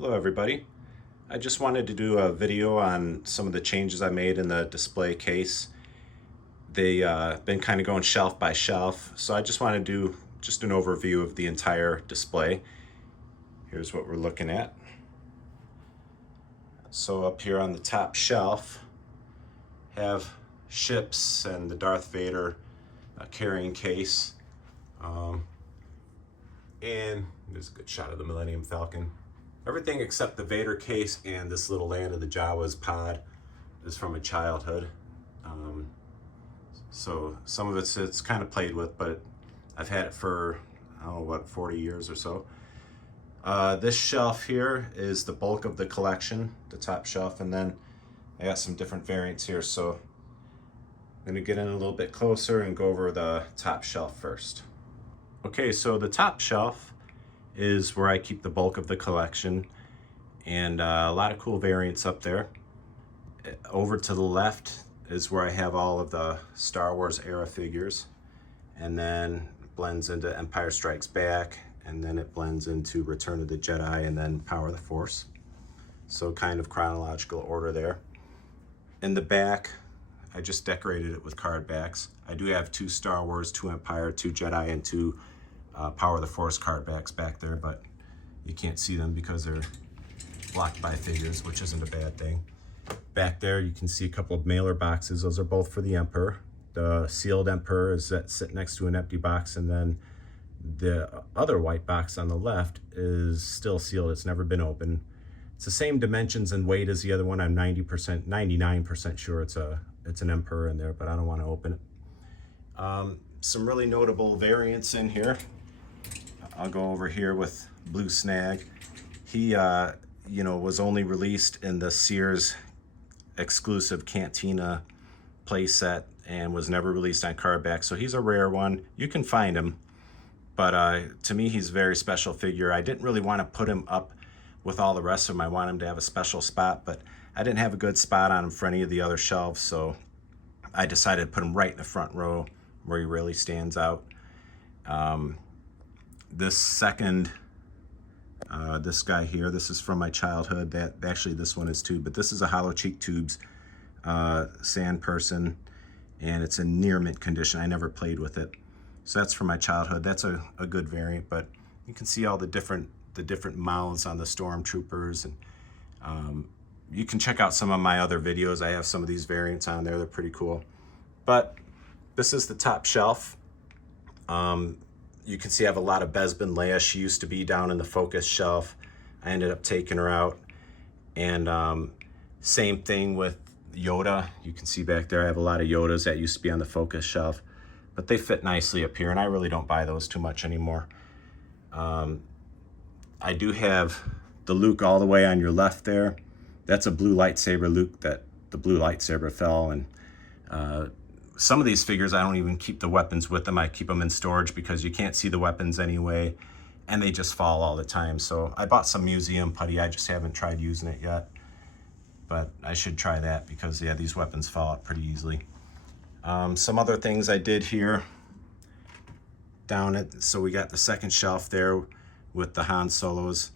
Hello everybody. I just wanted to do a video on some of the changes I made in the display case. They been kind of going shelf by shelf, so I just want to do just an overview of the entire display. Here's what we're looking at. So up here on the top shelf have ships and the Darth Vader carrying case. And there's a good shot of the Millennium Falcon. Everything except the Vader case and this little Land of the Jawas pod is from a childhood. So some of it's kind of played with, but I've had it for, I don't know, what, 40 years or so. This shelf here is the bulk of the collection, the top shelf, and then I got some different variants here. So I'm gonna get in a little bit closer and go over the top shelf first. Okay, so the top shelf is where I keep the bulk of the collection, and a lot of cool variants up there. Over to the left is where I have all of the Star Wars era figures, and then it blends into Empire Strikes Back, and then it blends into Return of the Jedi, and then Power of the Force. So kind of chronological order there. In the back, I just decorated it with card backs. I do have 2 Star Wars, 2 Empire, 2 Jedi, and 2 Power of the Force card backs back there, but you can't see them because they're blocked by figures, which isn't a bad thing. Back there, you can see a couple of mailer boxes. Those are both for the Emperor. The sealed Emperor is that sit next to an empty box, and then the other white box on the left is still sealed. It's never been opened. It's the same dimensions and weight as the other one. I'm 99% sure it's an Emperor in there, but I don't want to open it. Some really notable variants in here. I'll go over here with Blue Snag. He, was only released in the Sears exclusive Cantina playset and was never released on card back. So he's a rare one. You can find him, but to me, he's a very special figure. I didn't really want to put him up with all the rest of them. I want him to have a special spot, but I didn't have a good spot on him for any of the other shelves, so I decided to put him right in the front row where he really stands out. This guy here, this is from my childhood. Actually, this one is too, but this is a Hollow Cheek Tubes sand person, and it's in near mint condition. I never played with it, so that's from my childhood. That's a good variant, but you can see all the different mouths on the stormtroopers, and you can check out some of my other videos. I have some of these variants on there. They're pretty cool. But this is the top shelf. You can see I have a lot of Bespin Leia. She used to be down in the focus shelf. I ended up taking her out. And same thing with Yoda. You can see back there I have a lot of Yodas that used to be on the focus shelf, but they fit nicely up here, and I really don't buy those too much anymore. I do have the Luke all the way on your left there. That's a blue lightsaber Luke that the blue lightsaber fell, and some of these figures, I don't even keep the weapons with them. I keep them in storage because you can't see the weapons anyway, and they just fall all the time. So I bought some museum putty. I just haven't tried using it yet, but I should try that because, yeah, these weapons fall out pretty easily. Some other things I did here so we got the second shelf there with the Han Solos,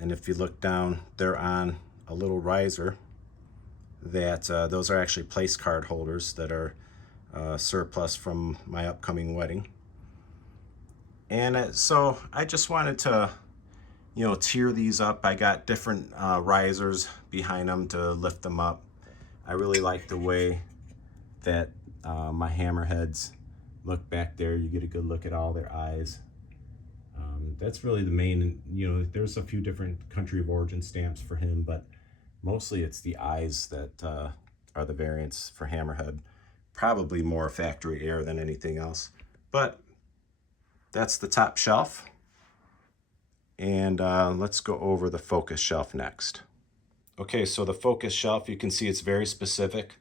and if you look down, they're on a little riser that those are actually place card holders that are surplus from my upcoming wedding. And so I just wanted to, tier these up. I got different risers behind them to lift them up. I really like the way that my hammerheads look back there. You get a good look at all their eyes. That's really the main, there's a few different country of origin stamps for him, but mostly it's the eyes that are the variants for Hammerhead. Probably more factory air than anything else. But that's the top shelf. And let's go over the focus shelf next. Okay, so the focus shelf, you can see it's very specific.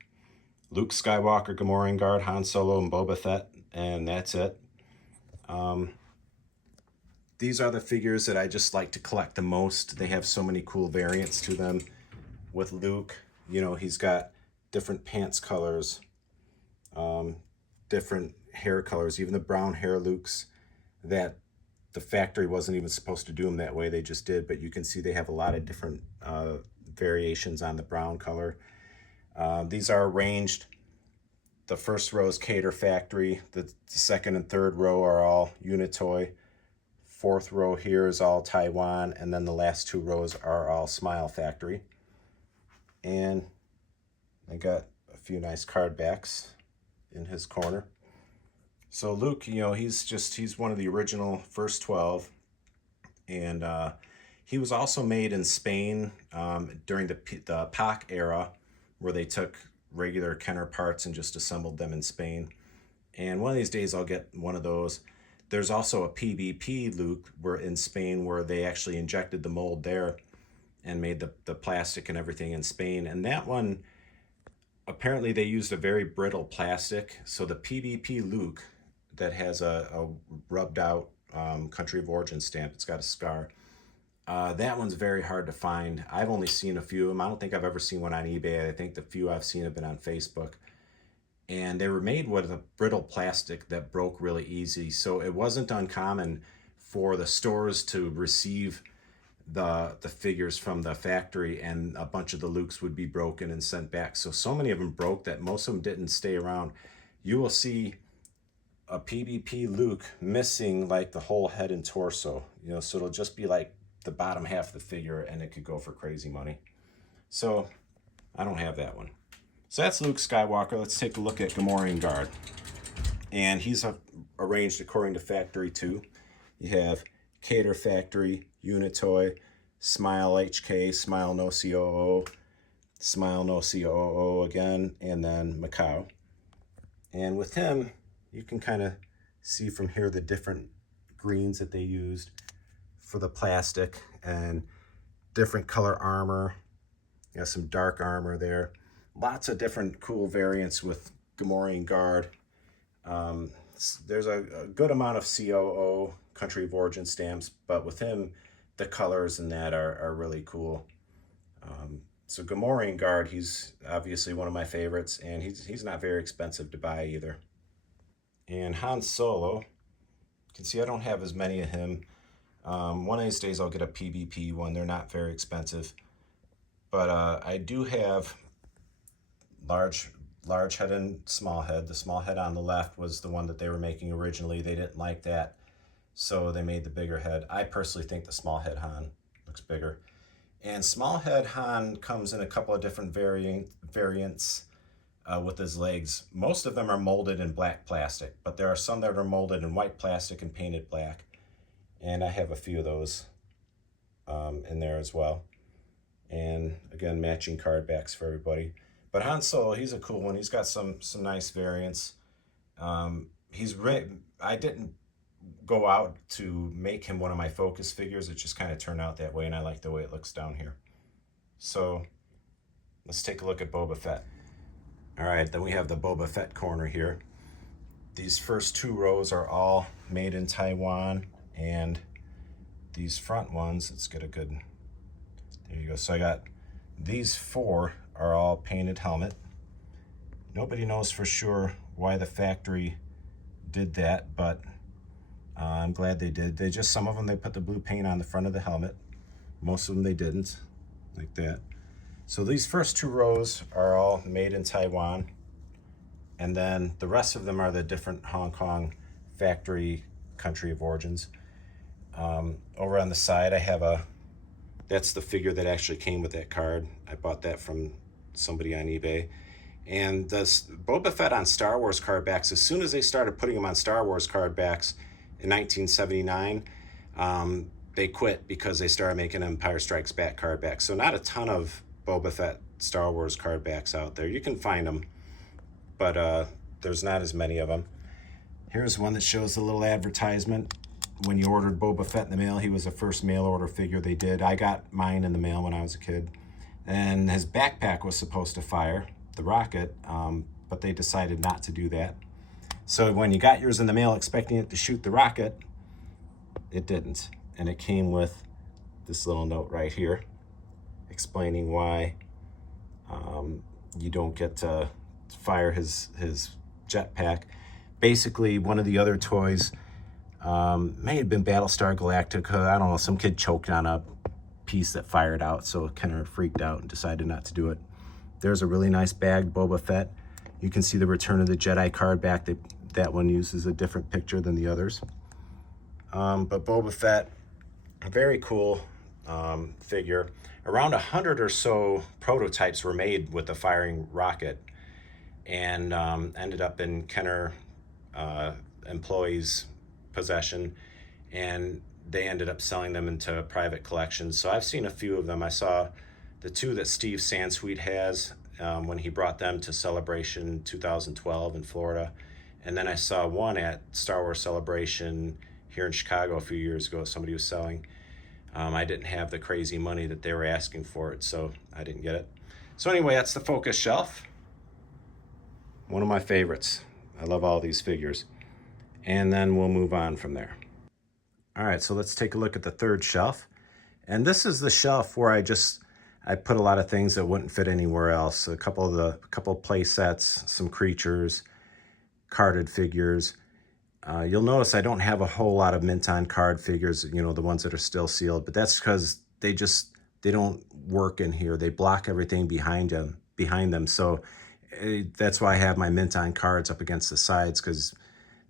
Luke Skywalker, Gamorrean Guard, Han Solo, and Boba Fett, and that's it. These are the figures that I just like to collect the most. They have so many cool variants to them. With Luke, he's got different pants colors, different hair colors, even the brown hair Lukes that the factory wasn't even supposed to do them that way. They just did, but you can see they have a lot of different variations on the brown color. These are arranged. The first row is Cater Factory. The second and third row are all Unitoy. Fourth row here is all Taiwan. And then the last 2 rows are all Smile Factory. And I got a few nice card backs in his corner. So Luke, you know, he's one of the original first 12. And he was also made in Spain during the PAC era, where they took regular Kenner parts and just assembled them in Spain. And one of these days I'll get one of those. There's also a PBP Luke in Spain where they actually injected the mold there and made the plastic and everything in Spain. And that one, apparently they used a very brittle plastic. So the PBP Luke that has a rubbed out country of origin stamp, it's got a scar. That one's very hard to find. I've only seen a few of them. I don't think I've ever seen one on eBay. I think the few I've seen have been on Facebook. And they were made with a brittle plastic that broke really easy. So it wasn't uncommon for the stores to receive the figures from the factory, and a bunch of the Lukes would be broken and sent back. So many of them broke that most of them didn't stay around. You will see a PBP Luke missing like the whole head and torso, you know, so it'll just be like the bottom half of the figure, and it could go for crazy money. So I don't have that one. So that's Luke Skywalker. Let's take a look at Gamorrean Guard. And he's arranged according to factory too. You have Cater Factory, Unitoy, Smile HK, Smile No COO, Smile No COO again, and then Macau. And with him, you can kind of see from here the different greens that they used for the plastic and different color armor. You got some dark armor there. Lots of different cool variants with Gamorrean Guard. There's a good amount of COO, country of origin stamps, but with him, the colors and that are really cool. So Gamorrean Guard, he's obviously one of my favorites, and he's not very expensive to buy either. And Han Solo, you can see I don't have as many of him. One of these days I'll get a PBP one. They're not very expensive. But I do have large head and small head. The small head on the left was the one that they were making originally. They didn't like that, so they made the bigger head. I personally think the small head Han looks bigger. And small head Han comes in a couple of different variants with his legs. Most of them are molded in black plastic, but there are some that are molded in white plastic and painted black. And I have a few of those in there as well. And again, matching card backs for everybody. But Han Solo, he's a cool one. He's got some nice variants. I didn't go out to make him one of my focus figures. It just kind of turned out that way, and I like the way it looks down here. So let's take a look at Boba Fett. All right, then we have the Boba Fett corner here. These first 2 rows are all made in Taiwan, and these front ones, let's get a good, there you go. So I got these 4 are all painted helmet. Nobody knows for sure why the factory did that, but I'm glad they did. Some of them, they put the blue paint on the front of the helmet. Most of them they didn't, like that. So these first 2 rows are all made in Taiwan. And then the rest of them are the different Hong Kong factory country of origins. Over on the side, I have that's the figure that actually came with that card. I bought that from somebody on eBay. And the Boba Fett on Star Wars card backs, as soon as they started putting them on Star Wars card backs in 1979, they quit because they started making Empire Strikes Back card backs. So not a ton of Boba Fett Star Wars card backs out there. You can find them, but there's not as many of them. Here's one that shows a little advertisement. When you ordered Boba Fett in the mail, he was the first mail order figure they did. I got mine in the mail when I was a kid. And his backpack was supposed to fire the rocket, but they decided not to do that. So when you got yours in the mail expecting it to shoot the rocket, it didn't. And it came with this little note right here explaining why you don't get to fire his jetpack. Basically, one of the other toys May have been Battlestar Galactica. I don't know, some kid choked on a piece that fired out, so kind of freaked out and decided not to do it. There's a really nice bag, Boba Fett. You can see the Return of the Jedi card back. That one uses a different picture than the others. But Boba Fett, a very cool figure. Around 100 or so prototypes were made with the firing rocket, and ended up in Kenner employees' possession, and they ended up selling them into private collections. So I've seen a few of them. I saw the two that Steve Sansweet has when he brought them to Celebration 2012 in Florida. And then I saw one at Star Wars Celebration here in Chicago a few years ago. Somebody was selling. I didn't have the crazy money that they were asking for it, so I didn't get it. So anyway, that's the Focus shelf. One of my favorites. I love all these figures. And then we'll move on from there. All right, so let's take a look at the third shelf. And this is the shelf where I put a lot of things that wouldn't fit anywhere else. A couple play sets, some creatures, carded figures. You'll notice I don't have a whole lot of mint on card figures, you know, the ones that are still sealed, but that's because they don't work in here. They block everything behind them. So that's why I have my mint on cards up against the sides, because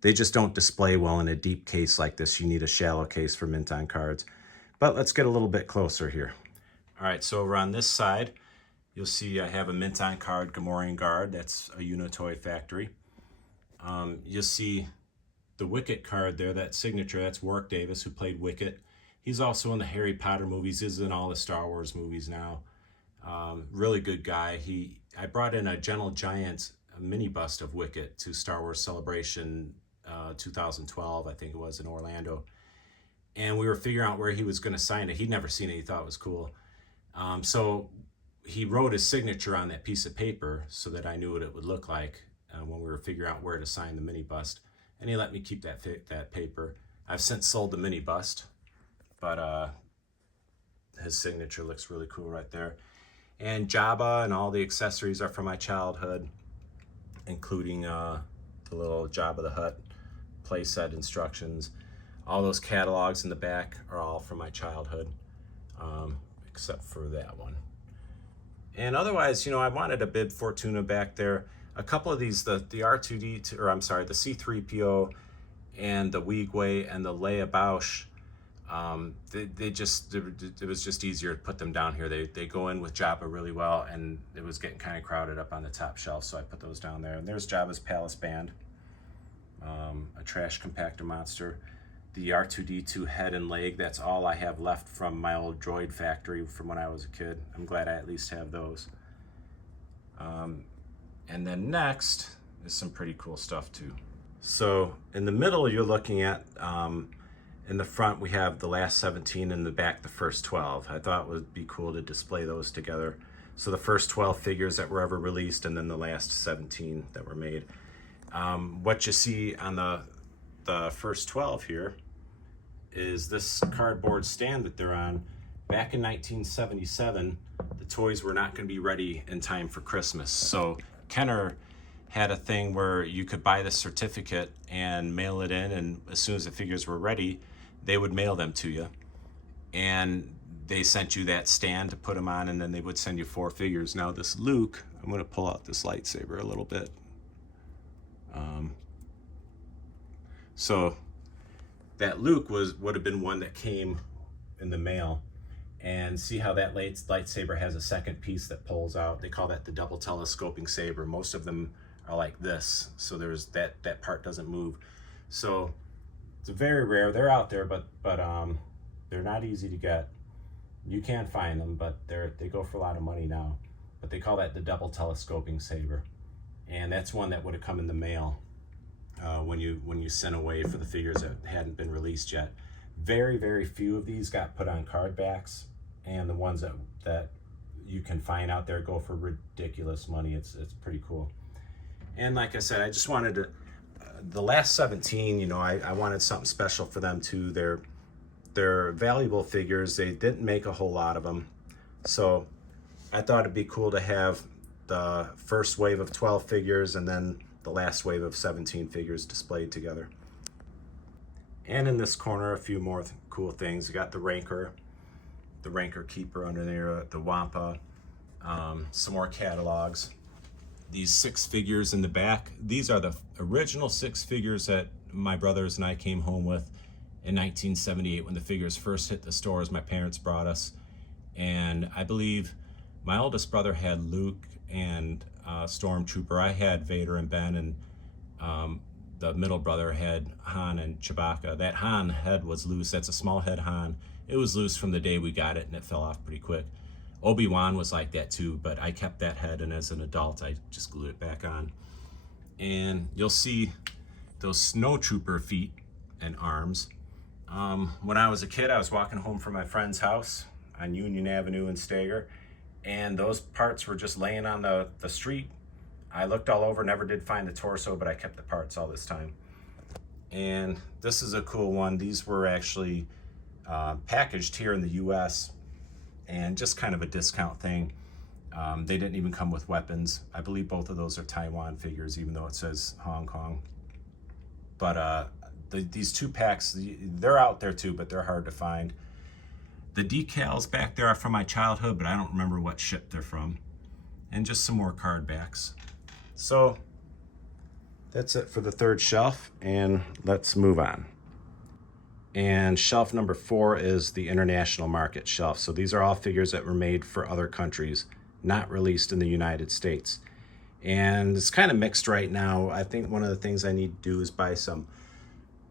they just don't display well in a deep case like this. You need a shallow case for mint on cards. But let's get a little bit closer here. All right, so over on this side, you'll see I have a mint on card Gamorrean Guard. That's a Unitoy factory. You'll see the Wicket card there, that signature, that's Warwick Davis, who played Wicket. He's also in the Harry Potter movies. He's in all the Star Wars movies now. Really good guy. I brought in a Gentle Giant mini bust of Wicket to Star Wars Celebration 2012, I think it was, in Orlando. And we were figuring out where he was going to sign it. He'd never seen it. He thought it was cool. So he wrote his signature on that piece of paper so that I knew what it would look like when we were figuring out where to sign the mini bust. And he let me keep that paper. I've since sold the mini bust, but his signature looks really cool right there. And Jabba and all the accessories are from my childhood, including the little Jabba the Hutt playset instructions. All those catalogs in the back are all from my childhood, except for that one. And otherwise, you know, I wanted a Bib Fortuna back there. A couple of these, the R2D2, or I'm sorry, the C3PO and the Weegway and the Leia Bausch, it was just easier to put them down here. They go in with Jabba really well, and it was getting kind of crowded up on the top shelf, so I put those down there. And there's Jabba's Palace Band, a trash compactor monster. The R2D2 head and leg, that's all I have left from my old droid factory from when I was a kid. I'm glad I at least have those. And then next is some pretty cool stuff too. So in the middle, you're looking at, in the front, we have the last 17, in the back, the first 12. I thought it would be cool to display those together. So the first 12 figures that were ever released, and then the last 17 that were made. What you see on the first 12 here is this cardboard stand that they're on. Back in 1977, the toys were not going to be ready in time for Christmas. So Kenner had a thing where you could buy the certificate and mail it in, and as soon as the figures were ready, they would mail them to you. And they sent you that stand to put them on, and then they would send you 4 figures. Now this Luke, I'm going to pull out this lightsaber a little bit. So that Luke would have been one that came in the mail. And see how that lightsaber has a second piece that pulls out. They call that the double telescoping saber. Most of them are like this, so there's that part doesn't move. So it's very rare. They're out there, but they're not easy to get. You can find them, but they go for a lot of money now. But they call that the double telescoping saber, and that's one that would have come in the mail when you sent away for the figures that hadn't been released yet. Very, very few of these got put on card backs, and the ones that you can find out there go for ridiculous money. It's pretty cool. And like I said, I just wanted to, the last 17, you know, I wanted something special for them too. They're valuable figures. They didn't make a whole lot of them. So I thought it'd be cool to have the first wave of 12 figures and then the last wave of 17 figures displayed together. And in this corner, a few more cool things. You got the Rancor Keeper under there, the Wampa, some more catalogs. These 6 figures in the back, these are the original 6 figures that my brothers and I came home with in 1978 when the figures first hit the stores. My parents brought us, and I believe my oldest brother had Luke and Stormtrooper. I had Vader and Ben, and the middle brother had Han and Chewbacca. That Han head was loose. That's a small head Han. It was loose from the day we got it, and it fell off pretty quick. Obi-Wan was like that too, but I kept that head, and as an adult I just glued it back on. And you'll see those snowtrooper feet and arms. When I was a kid, I was walking home from my friend's house on Union Avenue in Stager, and those parts were just laying on the street. I looked all over, never did find the torso, but I kept the parts all this time. And this is a cool one. These were actually packaged here in the US, and just kind of a discount thing. They didn't even come with weapons. I believe both of those are Taiwan figures, even though it says Hong Kong. But these 2 packs, they're out there too, but they're hard to find. The decals back there are from my childhood, but I don't remember what ship they're from. And just some more card backs. So that's it for the 3rd shelf, and let's move on. And shelf number 4 is the international market shelf. So these are all figures that were made for other countries, not released in the United States. And it's kind of mixed right now. I think one of the things I need to do is buy some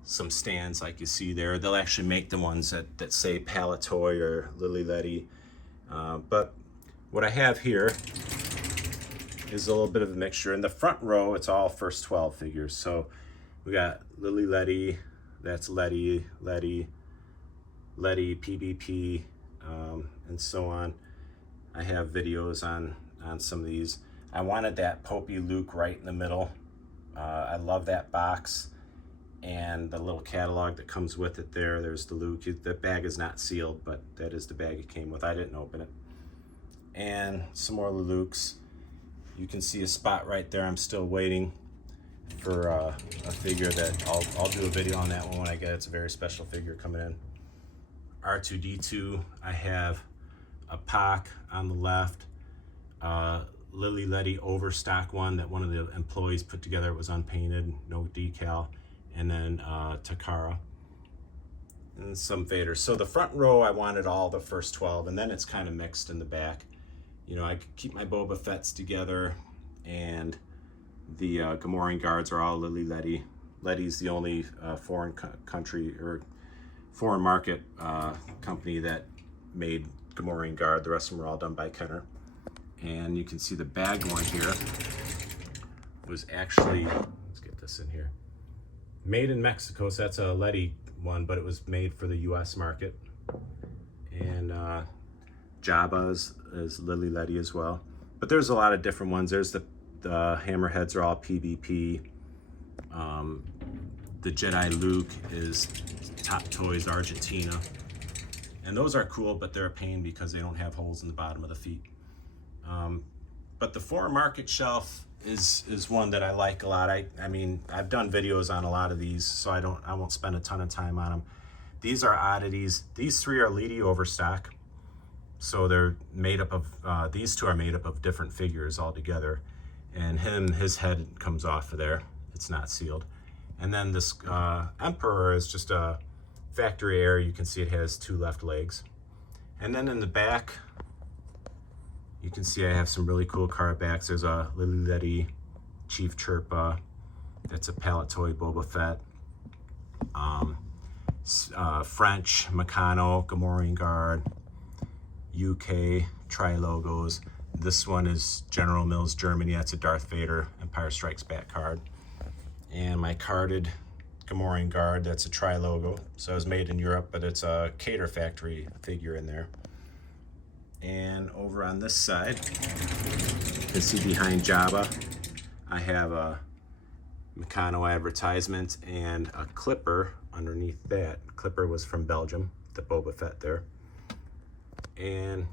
stands like you see there. They'll actually make the ones that say Palatoy or Lily Letty. But what I have here is a little bit of a mixture. In the front row, it's all first 12 figures. So we got Lily Letty, that's Letty, PBP, and so on. I have videos on some of these. I wanted that Popey Luke right in the middle. I love that box and the little catalog that comes with it there. There's the Luke. The bag is not sealed, but that is the bag it came with. I didn't open it. And some more Lukes. You can see a spot right there. I'm still waiting for a figure that I'll do a video on that one when I get it. It's a very special figure coming in. R2-D2, I have a Pac on the left, Lily Letty overstock one that one of the employees put together. It was unpainted, no decal, and then Takara and some Vader. So the front row, I wanted all the first 12, and then it's kind of mixed in the back. You know, I keep my Boba Fett's together, and the Gamorrean guards are all Lily Letty. Letty's the only foreign country or foreign market company that made Gamorrean guard. The rest of them were all done by Kenner. And you can see the bag one here was actually, let's get this in here, made in Mexico. So that's a Letty one, but it was made for the US market. And Jabba's is Lily Letty as well. But there's a lot of different ones. There's the hammerheads are all PvP. The Jedi Luke is Top Toys Argentina. And those are cool, but they're a pain because they don't have holes in the bottom of the feet. But the foreign market shelf is one that I like a lot. I mean, I've done videos on a lot of these, so I won't spend a ton of time on them. These are oddities. These 3 are Lady overstock. So they're made up of, these 2 are made up of different figures all together. And his head comes off of there. It's not sealed. And then this Emperor is just a factory error. You can see it has 2 left legs. And then in the back, you can see I have some really cool card backs. There's a Lily Letty, Chief Chirpa. That's a Palatoy Boba Fett. French, Meccano, Gamorrean Guard. UK, Tri-Logos. This one is General Mills, Germany. That's a Darth Vader Empire Strikes Back card. And my carded Gamorrean Guard, that's a Tri-Logo. So it was made in Europe, but it's a Cater Factory figure in there. And over on this side, you can see behind Jabba, I have a Meccano advertisement and a Clipper underneath that. Clipper was from Belgium, the Boba Fett there. And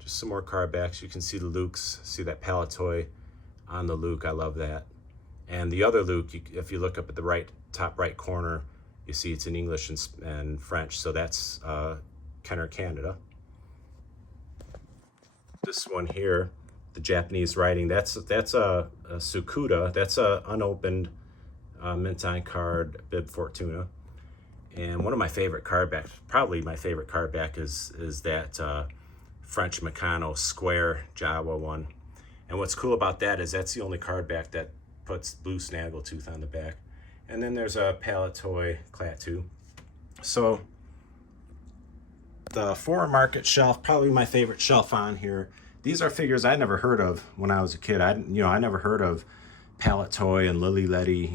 just some more card backs. You can see the Lukes, see that Palatoy on the Luke. I love that. And the other Luke, if you look up at the top right corner, You see it's in English and French, so that's Kenner Canada. This one here, the Japanese writing, that's a Sukuda. That's a unopened mint on card Bib Fortuna. And one of my favorite card backs, probably my favorite card back, is that French Meccano square Jabba one. And what's cool about that is that's the only card back that puts blue snaggletooth on the back. And then there's a palette toy Klaatu. So the foreign market shelf, probably my favorite shelf on here. These are figures I never heard of when I was a kid. I never heard of palette toy and Lily Letty.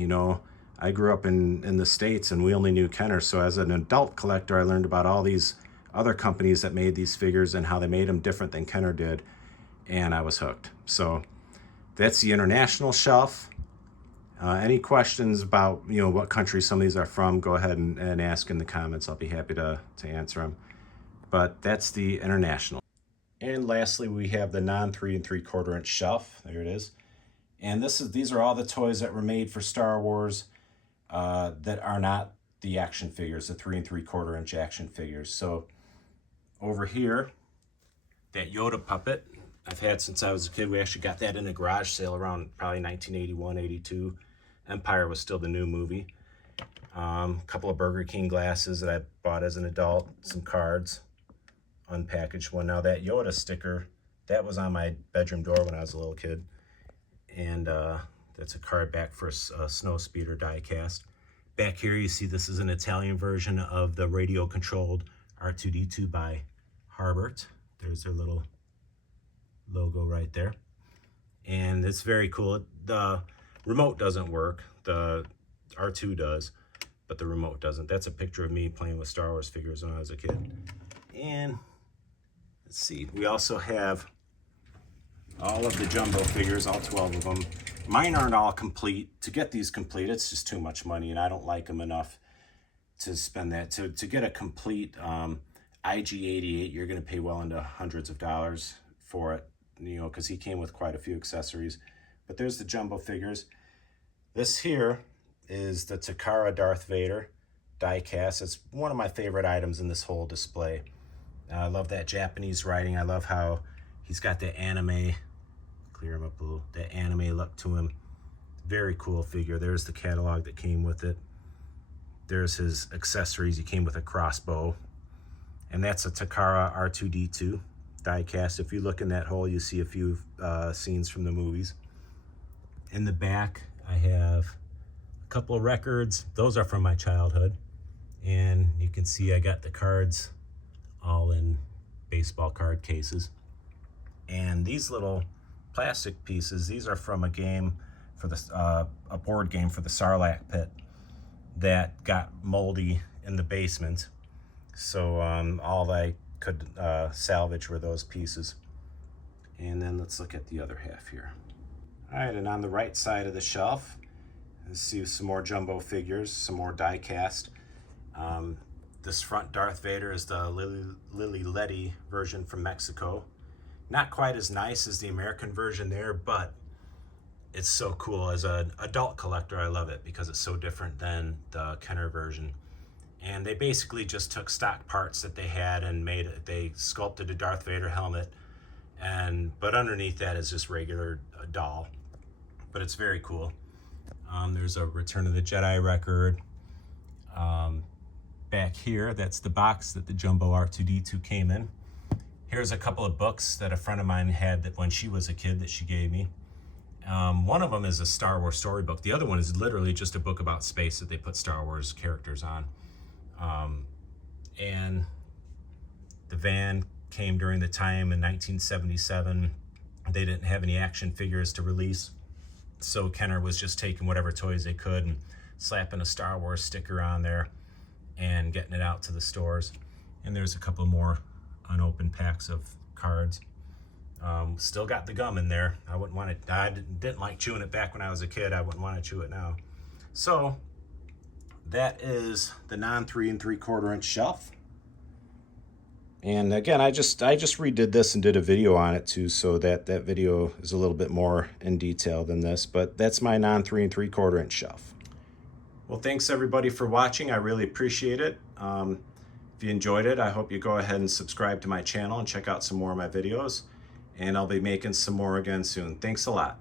I grew up in the States and we only knew Kenner. So as an adult collector, I learned about all these other companies that made these figures and how they made them different than Kenner did. And I was hooked. So that's the international shelf. Any questions about what country some of these are from, go ahead and ask in the comments. I'll be happy to answer them. But that's the international. And lastly, we have the non 3 3/4 inch shelf. There it is. And these are all the toys that were made for Star Wars that are not the action figures, the 3 3/4 inch action figures. So over here, that Yoda puppet I've had since I was a kid. We actually got that in a garage sale around probably 1981, 82. Empire was still the new movie. A couple of Burger King glasses that I bought as an adult, some cards, unpackaged one. Now that Yoda sticker, that was on my bedroom door when I was a little kid. And that's a card back for a snow speeder die cast. Back here you see this is an Italian version of the radio controlled R2-D2 by Harbert. There's their little logo right there. And it's very cool. The remote doesn't work. The R2 does, but the remote doesn't. That's a picture of me playing with Star Wars figures when I was a kid. And let's see, we also have all of the jumbo figures, all 12 of them. Mine aren't all complete. To get these complete, it's just too much money, and I don't like them enough to spend that. To get a complete IG-88, you're going to pay well into hundreds of dollars for it, because he came with quite a few accessories. But there's the jumbo figures. This here is the Takara Darth Vader die cast. It's one of my favorite items in this whole display. I love that Japanese writing. I love how he's got the anime, clear him up a little, that anime look to him. Very cool figure. There's the catalog that came with it. There's his accessories. He came with a crossbow. And that's a Takara R2-D2 die cast. If you look in that hole, you see a few scenes from the movies. In the back, I have a couple of records. Those are from my childhood. And you can see I got the cards all in baseball card cases. And these little plastic pieces, these are from a game for the a board game for the Sarlacc pit that got moldy in the basement. So all I could salvage were those pieces. And then let's look at the other half here. All right, and on the right side of the shelf, let's see some more jumbo figures, some more die cast. This front Darth Vader is the Lily Letty version from Mexico. Not quite as nice as the American version there, but it's so cool. As an adult collector, I love it because it's so different than the Kenner version. And they basically just took stock parts that they had and they sculpted a Darth Vader helmet, but underneath that is just regular doll. But it's very cool. There's a Return of the Jedi record. Back here, that's the box that the jumbo R2-D2 came in. Here's a couple of books that a friend of mine had that when she was a kid that she gave me. One of them is a Star Wars storybook. The other one is literally just a book about space that they put Star Wars characters on. And the van came during the time in 1977. They didn't have any action figures to release. So Kenner was just taking whatever toys they could and slapping a Star Wars sticker on there and getting it out to the stores. And there's a couple more unopened packs of cards. Still got the gum in there. I didn't like chewing it back when I was a kid. I wouldn't want to chew it now. So that is the non 3 3/4 inch shelf. And again, I just redid this and did a video on it too, so that video is a little bit more in detail than this, but that's my non 3 3/4 inch shelf. Well, thanks everybody for watching. I really appreciate it. If you enjoyed it, I hope you go ahead and subscribe to my channel and check out some more of my videos. And I'll be making some more again soon. Thanks a lot.